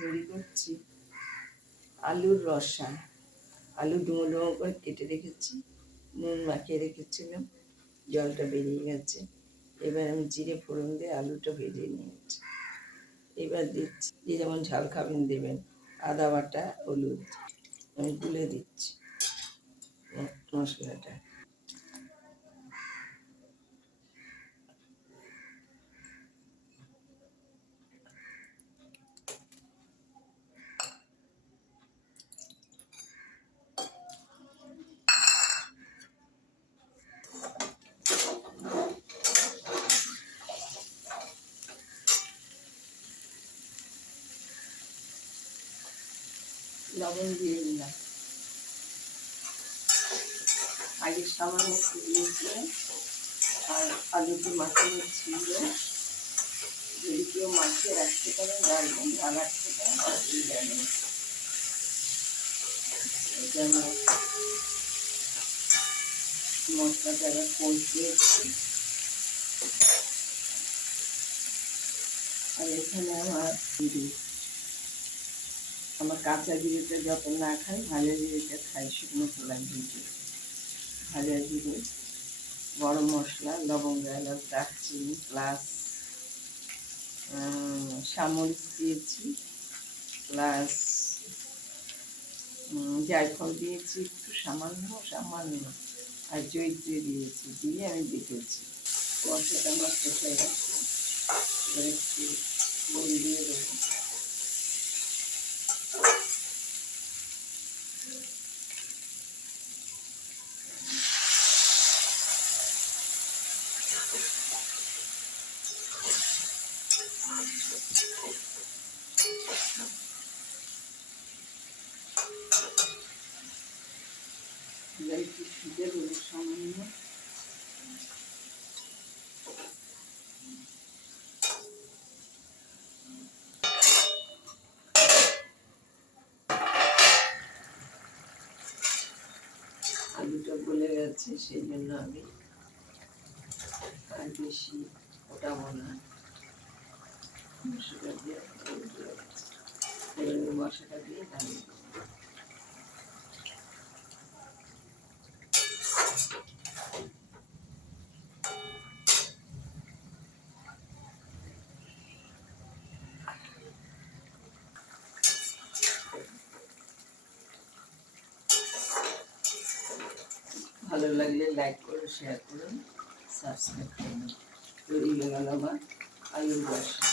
তৈরি করছি আলুর রসা। আলু ডুমো ডুমো করে কেটে রেখেছি, নুন মাখিয়ে রেখেছিলাম, জলটা বেরিয়ে গেছে। এবার আমি জিরে ফোড়ন দিয়ে আলুটা ভেজে নিয়েছি। এবার দিচ্ছি, যে যেমন ঝাল খাবেন দেবেন, আদা বাটা, হলুদ। আমি গুলে দিচ্ছি মশলাটা। লবণ দিয়ে দিলাম, আগে সামান্য একটু দিয়েছিলাম। আর আলুতে মাখানো ছিল, যদি কেউ মাখিয়ে রাখতে পারেন রাখবেন, না রাখতে পারেন অসুবিধা নেই। এটা আমার মশলাটা এবার কষিয়েছি। আর এখানে আমার কাঁচা জিরেটা যত না খাই, ভাজা জিরেটা খাই, শুকনো খোলা ভেজে। ভাজা জিরে, গরম মশলা, লবঙ্গ, এলাচ, দারচিনি প্লাস সামরিচ দিয়েছি, প্লাস জায়ফল দিয়েছি একটু সামান্য সামান্য, আর জয়িত্রী দিয়েছি, দিয়ে আমি দেখেছি মশলাটা আমার কোথায় গেছে। এবার একটু নুন দিয়ে দেবো। এবার একটু শুকে দেবো সামান্য। আলুটা গলে গেছে, সেই জন্য আমি আর বেশি ফোটাবো না। মশলা দিয়ে মশলাটা দিয়ে নামিয়ে দেবো। ভালো লাগলে লাইক করুন, শেয়ার করুন, সাবস্ক্রাইব করুন। তৈরি হয়ে গেল আমার আলুর রসা।